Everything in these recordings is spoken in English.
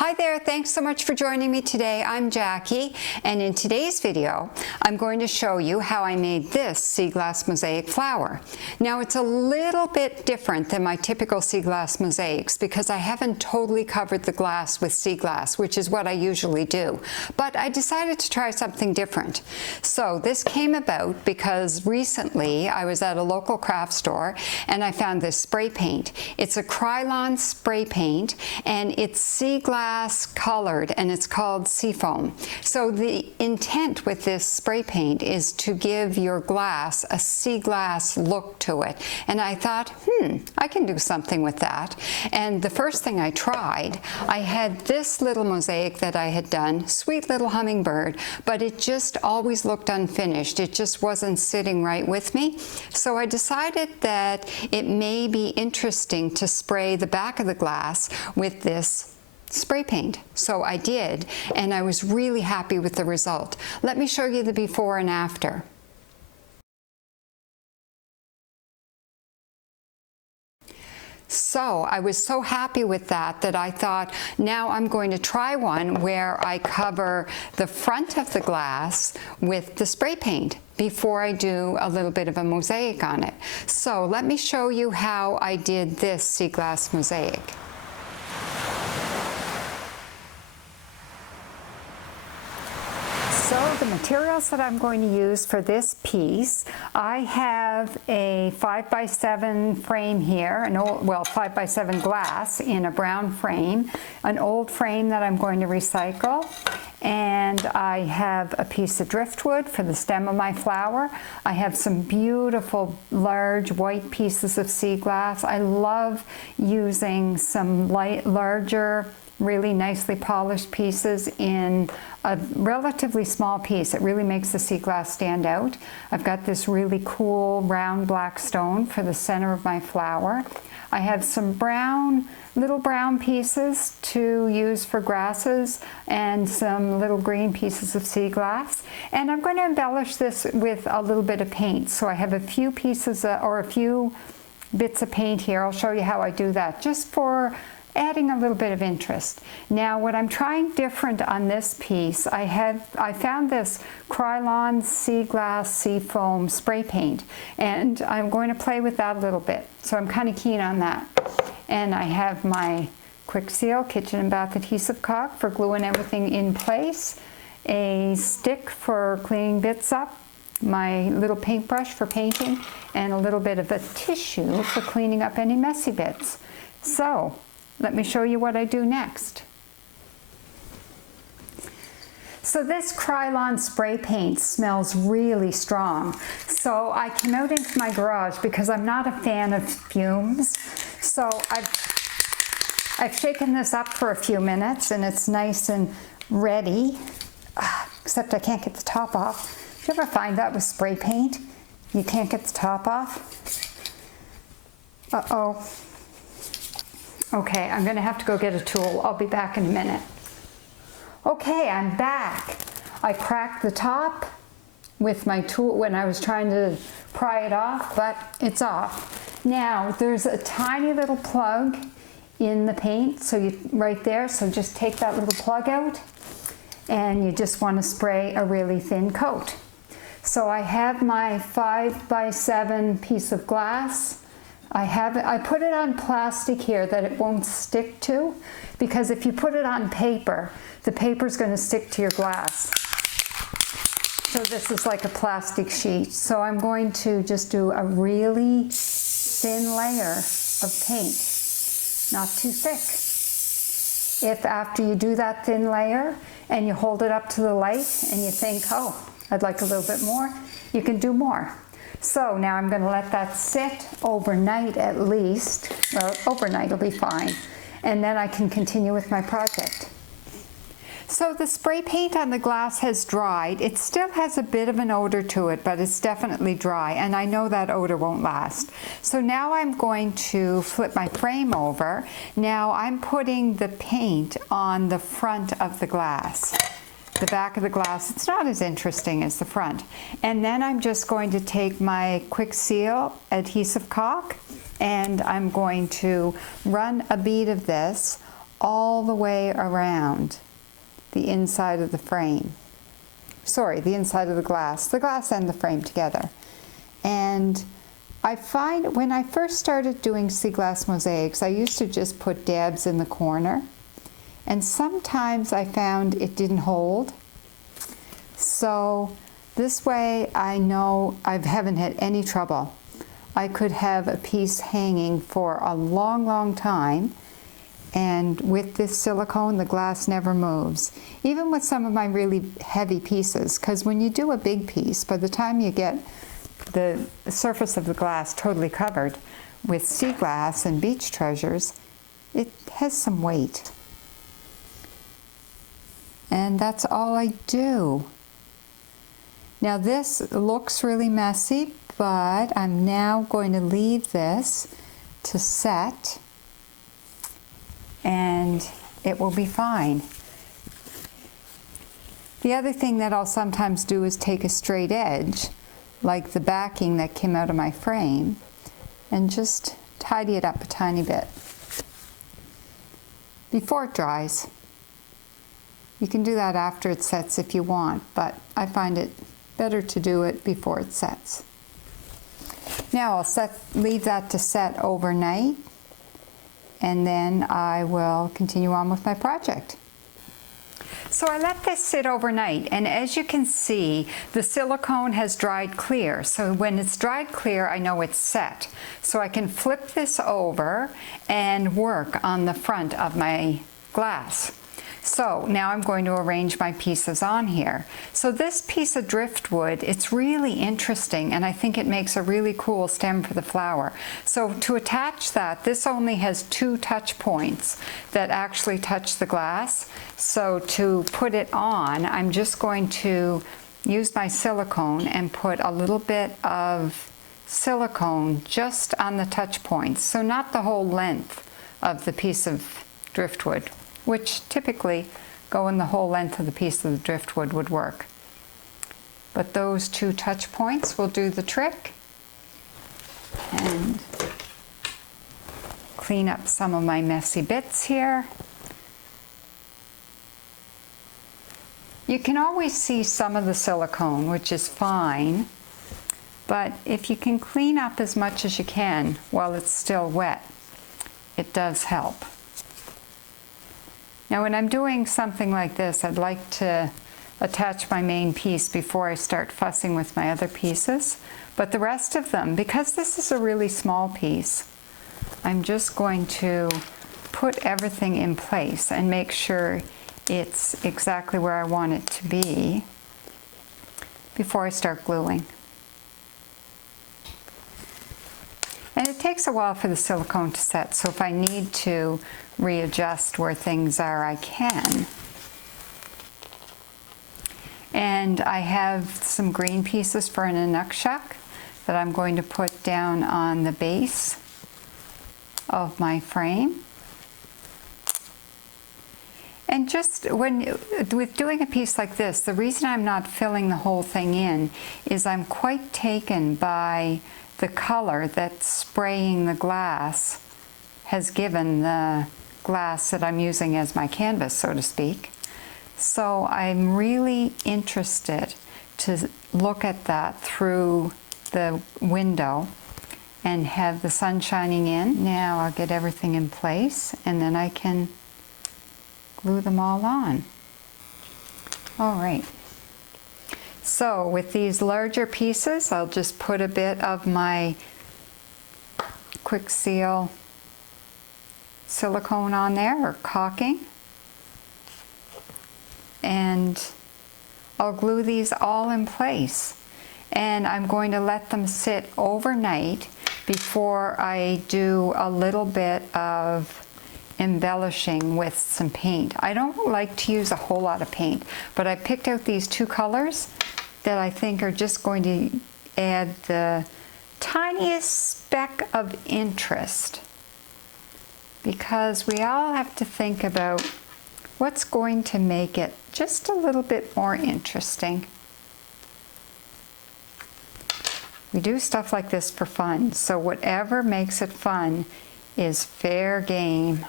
Hi there, thanks so much for joining me today. I'm Jackie, and in today's video, I'm going to show you how I made this sea glass mosaic flower. Now, it's a little bit different than my typical sea glass mosaics because I haven't totally covered the glass with sea glass, which is what I usually do. But I decided to try something different. So this came about because recently I was at a local craft store and I found this spray paint. It's a Krylon spray paint, and it's sea glass colored, and it's called Seafoam. So the intent with this spray paint is to give your glass a sea glass look to it. And I thought, I can do something with that. And the first thing I tried, I had this little mosaic that I had done, sweet little hummingbird, but it just always looked unfinished. It just wasn't sitting right with me. So I decided that it may be interesting to spray the back of the glass with this spray paint. So I did, and I was really happy with the result. Let me show you the before and after. So I was so happy with that I thought, now I'm going to try one where I cover the front of the glass with the spray paint before I do a little bit of a mosaic on it. So let me show you how I did this sea glass mosaic. So the materials that I'm going to use for this piece, I have a 5x7 frame here, an old, well, 5x7 glass in a brown frame, an old frame that I'm going to recycle, and I have a piece of driftwood for the stem of my flower. I have some beautiful large white pieces of sea glass. I love using some larger, really nicely polished pieces in a relatively small piece. It really makes the sea glass stand out. I've got this really cool round black stone for the center of my flower. I have some little brown pieces to use for grasses and some little green pieces of sea glass. And I'm going to embellish this with a little bit of paint. So I have a few pieces or a few bits of paint here. I'll show you how I do that, just for adding a little bit of interest. Now, what I'm trying different on this piece, I found this Krylon sea glass Seafoam spray paint, and I'm going to play with that a little bit. So I'm kind of keen on that. And I have my Quick Seal kitchen and bath adhesive caulk for gluing everything in place, a stick for cleaning bits up, my little paintbrush for painting, and a little bit of a tissue for cleaning up any messy bits. So let me show you what I do next. So this Krylon spray paint smells really strong. So I came out into my garage because I'm not a fan of fumes. So I've shaken this up for a few minutes and it's nice and ready, except I can't get the top off. Do you ever find that with spray paint? You can't get the top off? Uh-oh. Okay, I'm gonna have to go get a tool. I'll be back in a minute. Okay, I'm back. I cracked the top with my tool when I was trying to pry it off, but it's off. Now, there's a tiny little plug in the paint, so right there, so just take that little plug out, and you just wanna spray a really thin coat. So I have my 5x7 piece of glass. I put it on plastic here that it won't stick to, because if you put it on paper, the paper's going to stick to your glass. So this is like a plastic sheet. So I'm going to just do a really thin layer of paint, not too thick. If after you do that thin layer and you hold it up to the light and you think, oh, I'd like a little bit more, you can do more. So now I'm going to let that sit overnight at least. Well, overnight will be fine. And then I can continue with my project. So the spray paint on the glass has dried. It still has a bit of an odor to it, but it's definitely dry. And I know that odor won't last. So now I'm going to flip my frame over. Now I'm putting the paint on the front of the glass. The back of the glass, it's not as interesting as the front. And then I'm just going to take my Quick Seal adhesive caulk, and I'm going to run a bead of this all the way around the inside of the frame. Sorry, the inside of the glass and the frame together. And I find when I first started doing sea glass mosaics, I used to just put dabs in the corner. And sometimes I found it didn't hold. So this way I know I haven't had any trouble. I could have a piece hanging for a long, long time. And with this silicone, the glass never moves. Even with some of my really heavy pieces, because when you do a big piece, by the time you get the surface of the glass totally covered with sea glass and beach treasures, it has some weight. And that's all I do. Now this looks really messy, but I'm now going to leave this to set, and it will be fine. The other thing that I'll sometimes do is take a straight edge, like the backing that came out of my frame, and just tidy it up a tiny bit before it dries. You can do that after it sets if you want, but I find it better to do it before it sets. Now I'll leave that to set overnight, and then I will continue on with my project. So I let this sit overnight, and as you can see, the silicone has dried clear. So when it's dried clear, I know it's set. So I can flip this over and work on the front of my glass. So now I'm going to arrange my pieces on here. So this piece of driftwood, it's really interesting, and I think it makes a really cool stem for the flower. So to attach that, this only has 2 touch points that actually touch the glass. So to put it on, I'm just going to use my silicone and put a little bit of silicone just on the touch points. So not the whole length of the piece of driftwood, which typically going the whole length of the piece of the driftwood would work. But those 2 touch points will do the trick. And clean up some of my messy bits here. You can always see some of the silicone, which is fine, but if you can clean up as much as you can while it's still wet, it does help. Now when I'm doing something like this, I'd like to attach my main piece before I start fussing with my other pieces. But the rest of them, because this is a really small piece, I'm just going to put everything in place and make sure it's exactly where I want it to be before I start gluing. And it takes a while for the silicone to set, so if I need to readjust where things are, I can. And I have some green pieces for an inukshuk that I'm going to put down on the base of my frame. And just with doing a piece like this, the reason I'm not filling the whole thing in is I'm quite taken by the color that spraying the glass has given the glass that I'm using as my canvas, so to speak. So I'm really interested to look at that through the window and have the sun shining in. Now I'll get everything in place, and then I can glue them all on. All right. So with these larger pieces, I'll just put a bit of my quick seal silicone on there, or caulking, and I'll glue these all in place. And I'm going to let them sit overnight before I do a little bit of embellishing with some paint. I don't like to use a whole lot of paint, but I picked out these 2 colors that I think are just going to add the tiniest speck of interest, because we all have to think about what's going to make it just a little bit more interesting. We do stuff like this for fun, so whatever makes it fun is fair game.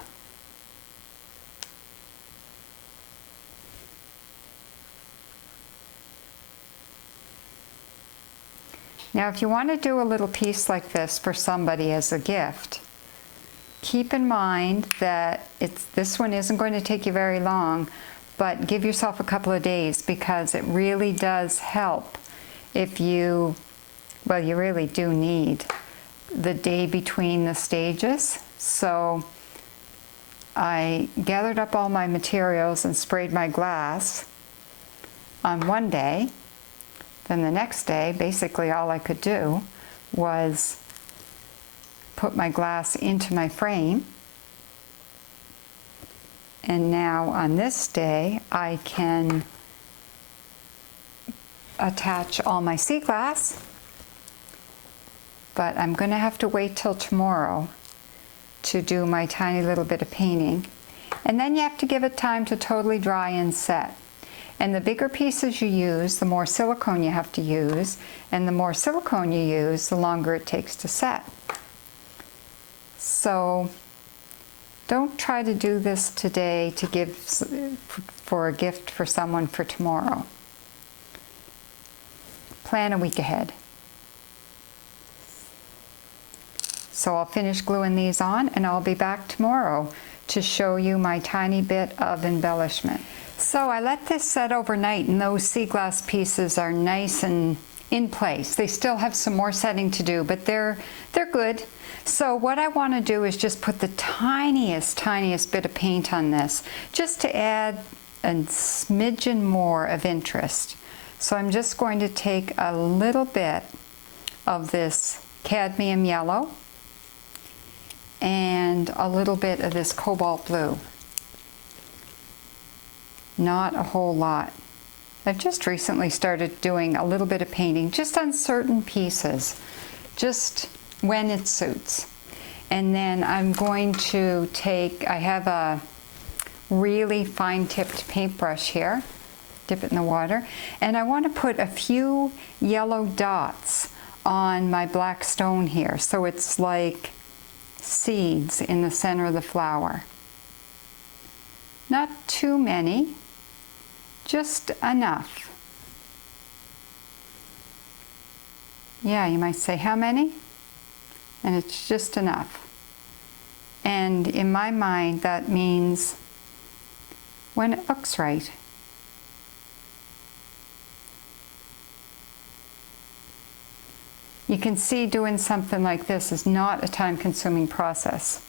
Now if you want to do a little piece like this for somebody as a gift, keep in mind that this one isn't going to take you very long, but give yourself a couple of days because it really does help if you, well, you really do need the day between the stages. So I gathered up all my materials and sprayed my glass on one day. Then the next day, basically all I could do was put my glass into my frame. And now on this day, I can attach all my sea glass, but I'm going to have to wait till tomorrow to do my tiny little bit of painting. And then you have to give it time to totally dry and set. And the bigger pieces you use, the more silicone you have to use, and the more silicone you use, the longer it takes to set. So don't try to do this today to give for a gift for someone for tomorrow. Plan a week ahead. So I'll finish gluing these on and I'll be back tomorrow to show you my tiny bit of embellishment. So I let this set overnight and those sea glass pieces are nice and in place. They still have some more setting to do, but they're good. So what I want to do is just put the tiniest bit of paint on this, just to add a smidgen more of interest. So I'm just going to take a little bit of this cadmium yellow and a little bit of this cobalt blue. Not a whole lot. I've just recently started doing a little bit of painting just on certain pieces, just when it suits. And then I'm going to take, I have a really fine-tipped paintbrush here, dip it in the water, and I want to put a few yellow dots on my black stone here, so it's like seeds in the center of the flower. Not too many, just enough. Yeah, you might say, how many? And it's just enough. And in my mind, that means when it looks right. You can see doing something like this is not a time-consuming process.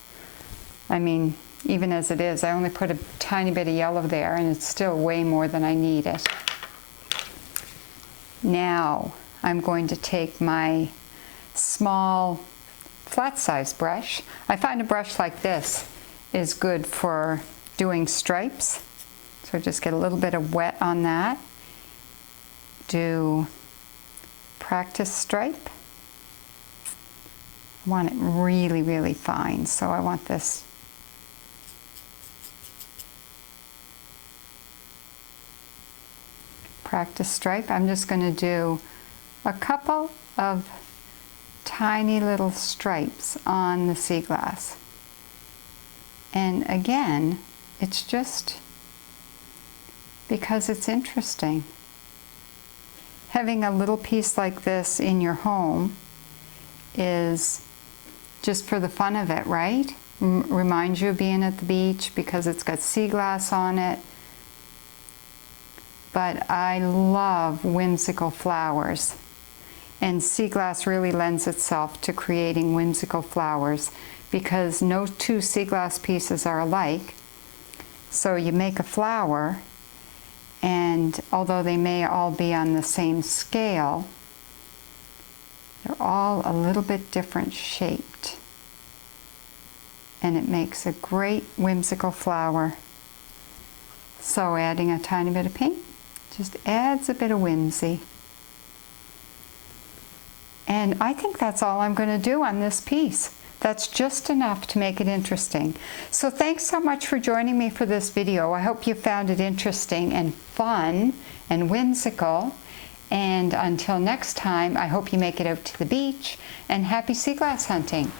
I mean, even as it is, I only put a tiny bit of yellow there and it's still way more than I need it. Now I'm going to take my small flat size brush. I find a brush like this is good for doing stripes. So just get a little bit of wet on that. Do practice stripe. I want it really, really fine, so I want this practice stripe. I'm just going to do a couple of tiny little stripes on the sea glass. And again, it's just because it's interesting. Having a little piece like this in your home is just for the fun of it, right? Reminds you of being at the beach because it's got sea glass on it. But I love whimsical flowers. And sea glass really lends itself to creating whimsical flowers because no two sea glass pieces are alike. So you make a flower, and although they may all be on the same scale, they're all a little bit different shaped. And it makes a great whimsical flower. So adding a tiny bit of paint just adds a bit of whimsy. And I think that's all I'm going to do on this piece. That's just enough to make it interesting. So thanks so much for joining me for this video. I hope you found it interesting and fun and whimsical. And until next time, I hope you make it out to the beach, and happy sea glass hunting.